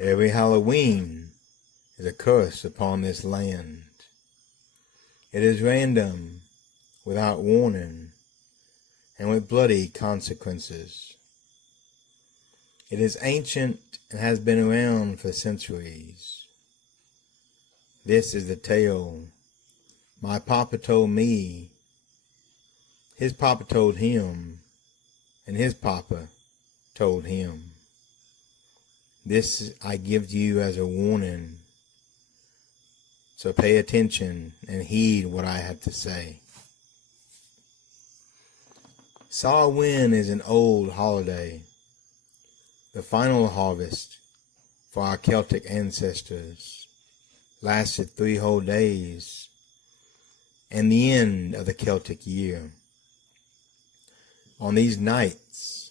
Every Halloween is a curse upon this land. It is random, without warning, and with bloody consequences. It is ancient and has been around for centuries. This is the tale my papa told me, his papa told him, and his papa told him. This I give you as a warning, so pay attention and heed what I have to say. Samhain is an old holiday, the final harvest for our Celtic ancestors, lasted 3 whole days, and the end of the Celtic year. On these nights,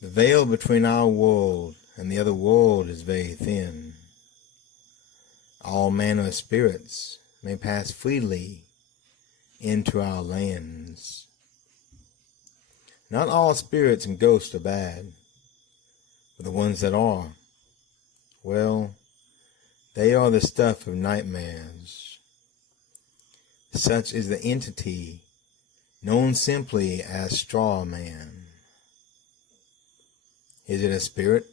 the veil between our world and the other world is very thin. All manner of spirits may pass freely into our lands. Not all spirits and ghosts are bad, but the ones that are, well, they are the stuff of nightmares. Such is the entity known simply as Straw Man. Is it a spirit?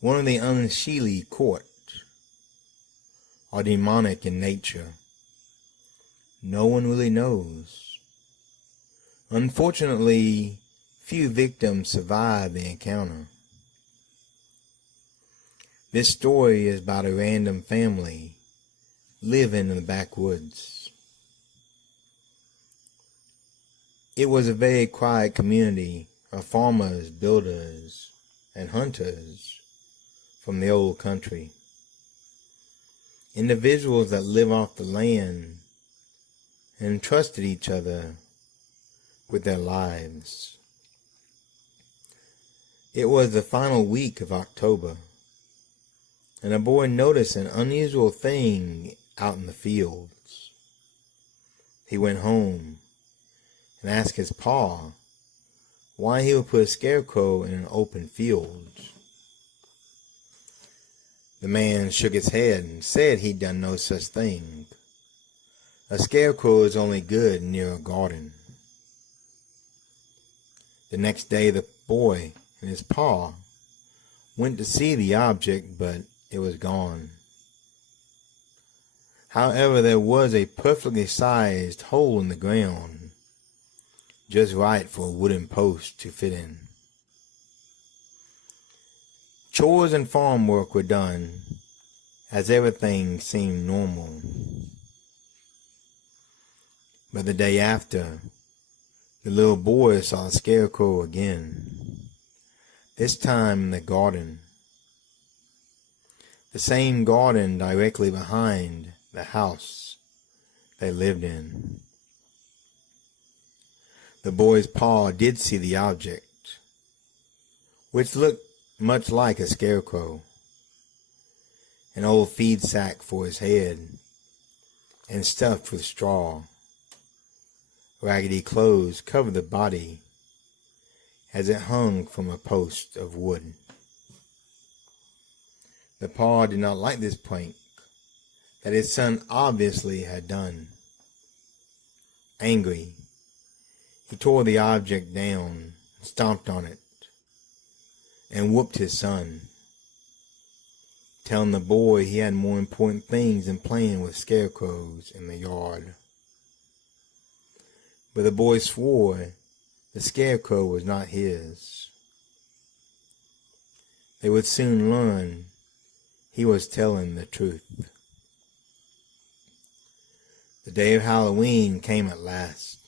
One of the unsheely court? Or demonic in nature? No one really knows. Unfortunately, few victims survive the encounter. This story is about a random family living in the backwoods. It was a very quiet community of farmers, builders, and hunters from the old country. Individuals that live off the land and trusted each other with their lives. It was the final week of October, and a boy noticed an unusual thing out in the fields. He went home and asked his pa why he would put a scarecrow in an open field. The man shook his head and said he'd done no such thing. A scarecrow is only good near a garden. The next day the boy and his pa went to see the object, but it was gone. However, there was a perfectly sized hole in the ground, just right for a wooden post to fit in. Chores and farm work were done, as everything seemed normal. But the day after, the little boy saw a scarecrow again, this time in the garden. The same garden directly behind the house they lived in. The boy's pa did see the object, which looked much like a scarecrow. An old feed sack for his head, and stuffed with straw. Raggedy clothes covered the body as it hung from a post of wood. The pa did not like this prank that his son obviously had done. Angry, he tore the object down, stomped on it, and whooped his son, telling the boy he had more important things than playing with scarecrows in the yard. But the boy swore the scarecrow was not his. They would soon learn he was telling the truth. The day of Halloween came at last,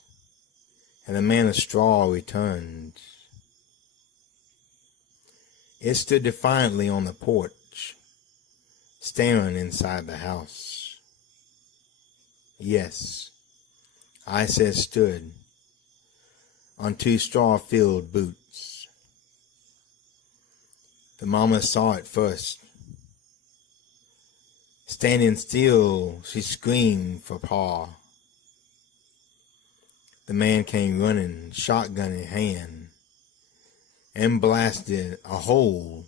and the man of straw returned. It stood defiantly on the porch, staring inside the house. Yes, I said stood, on 2 straw-filled boots. The mama saw it first. Standing still, she screamed for Pa. The man came running, shotgun in hand, and blasted a hole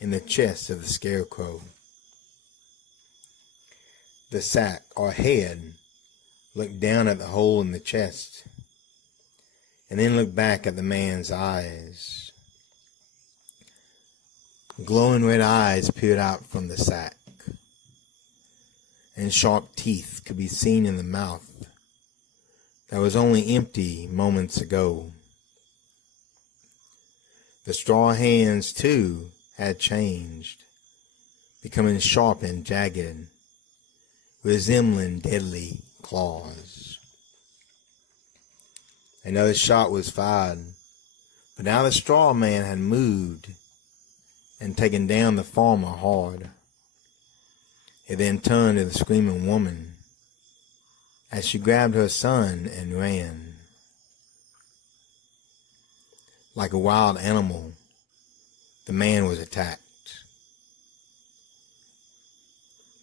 in the chest of the scarecrow. The sack, or head, looked down at the hole in the chest, and then looked back at the man's eyes. Glowing red eyes peered out from the sack, and sharp teeth could be seen in the mouth that was only empty moments ago. The straw hands, too, had changed, becoming sharp and jagged, resembling deadly claws. Another shot was fired, but now the straw man had moved and taken down the farmer hard. He then turned to the screaming woman as she grabbed her son and ran. Like a wild animal, the man was attacked.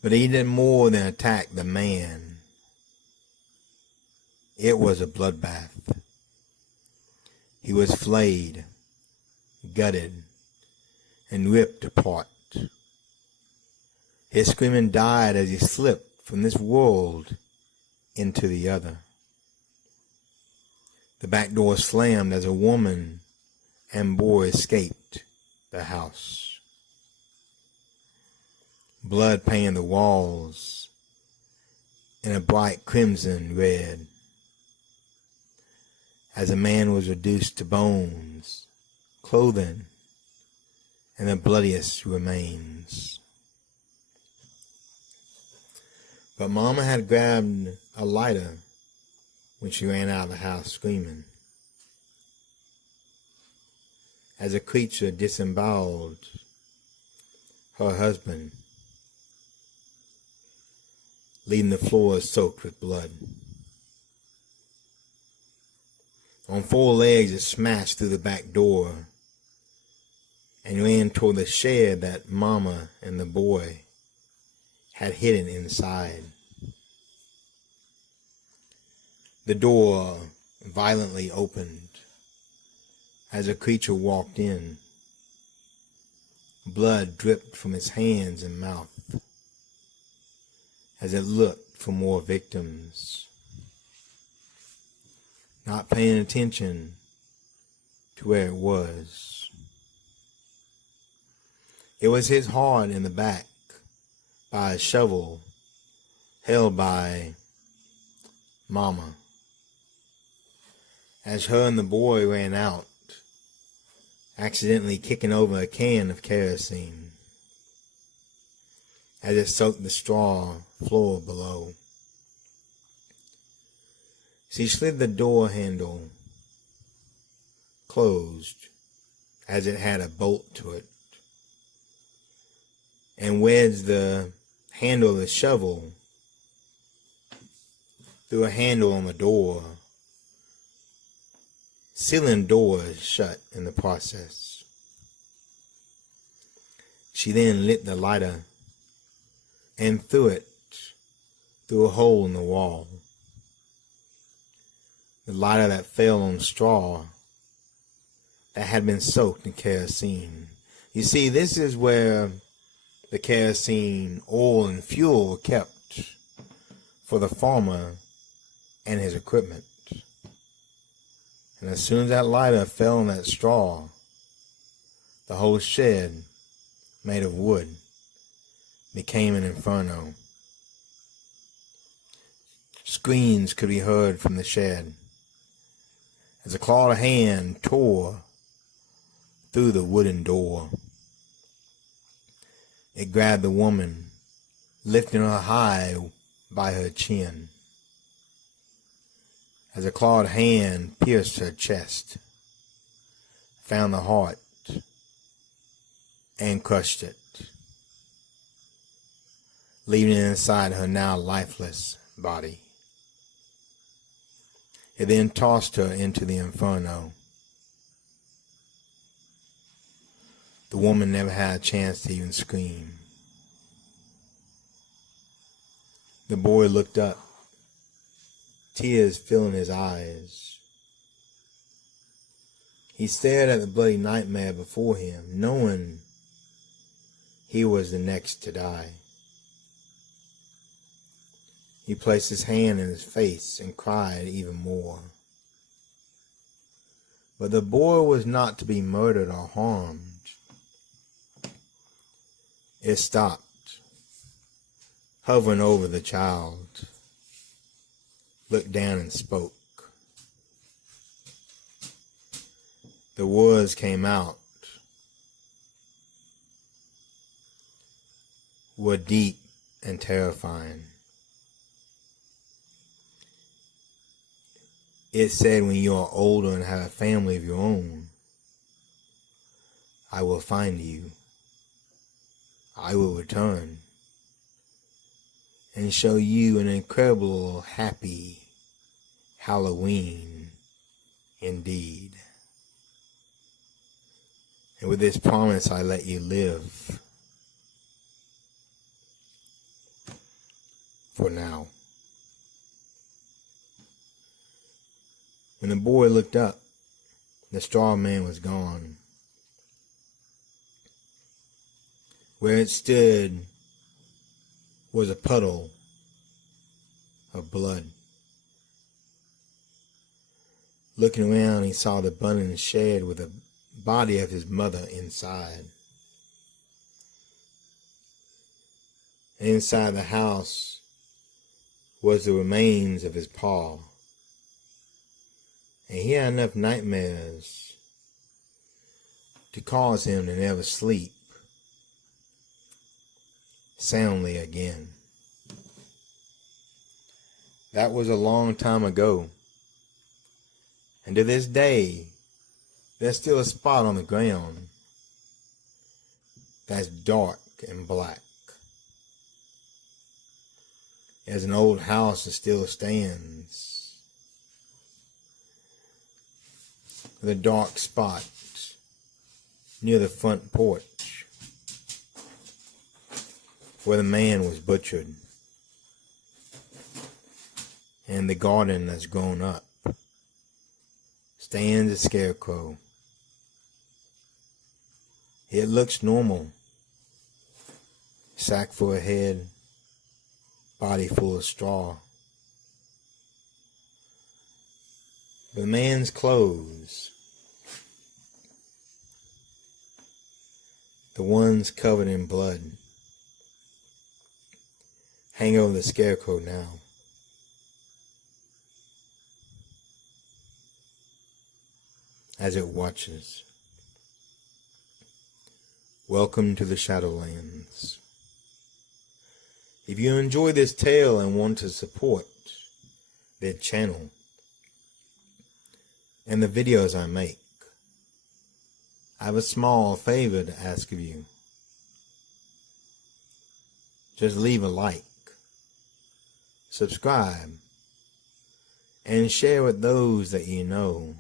But he did more than attack the man. It was a bloodbath. He was flayed, gutted, and ripped apart. His screaming died as he slipped from this world into the other. The back door slammed as a woman and boy escaped the house. Blood painted the walls in a bright crimson red as a man was reduced to bones, clothing, and the bloodiest remains. But Mama had grabbed a lighter when she ran out of the house screaming. As a creature disemboweled her husband, leaving the floor soaked with blood. On four legs, it smashed through the back door and ran toward the shed that Mama and the boy had hidden inside. The door violently opened as a creature walked in. Blood dripped from its hands and mouth as it looked for more victims, not paying attention to where it was. It was his heart in the back by a shovel held by Mama. As her and the boy ran out, accidentally kicking over a can of kerosene as it soaked the straw floor below. She slid the door handle closed as it had a bolt to it, and wedged the handle of the shovel through a handle on the door, sealing doors shut in the process. She then lit the lighter and threw it through a hole in the wall. The lighter that fell on straw that had been soaked in kerosene. You see, this is where the kerosene, oil, and fuel were kept for the farmer and his equipment. And as soon as that lighter fell on that straw, the whole shed, made of wood, became an inferno. Screams could be heard from the shed as a clawed hand tore through the wooden door. It grabbed the woman, lifting her high by her chin, as a clawed hand pierced her chest, found the heart, and crushed it, leaving it inside her now lifeless body. It then tossed her into the inferno. The woman never had a chance to even scream. The boy looked up, tears filling his eyes. He stared at the bloody nightmare before him, knowing he was the next to die. He placed his hand in his face and cried even more. But the boy was not to be murdered or harmed. It stopped, hovering over the child, looked down and spoke. The words came out, were deep and terrifying. It said, when you are older and have a family of your own, I will find you. I will return and show you an incredible, happy Halloween indeed. And with this promise, I let you live for now. When the boy looked up, the straw man was gone. Where it stood was a puddle of blood. Looking around, he saw the abandoned shed with the body of his mother inside. And inside the house was the remains of his paw. And he had enough nightmares to cause him to never sleep soundly again. That was a long time ago. And to this day, there's still a spot on the ground that's dark and black. As an old house that still stands. The dark spot near the front porch where the man was butchered, and the garden that's grown up stands a scarecrow. It looks normal. Sack for a head, body full of straw. The man's clothes, the ones covered in blood, hang over the scarecrow now. As it watches. Welcome to the Shadowlands. If you enjoy this tale and want to support their channel and the videos I make, I have a small favor to ask of you. Just leave a like, subscribe, and share with those that you know.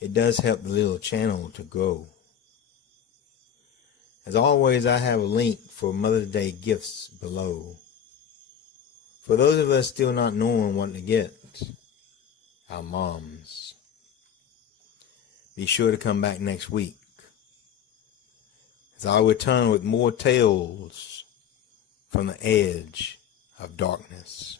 It does help the little channel to grow. As always, I have a link for Mother's Day gifts below. For those of us still not knowing what to get our moms, be sure to come back next week, as I'll return with more tales from the edge of darkness.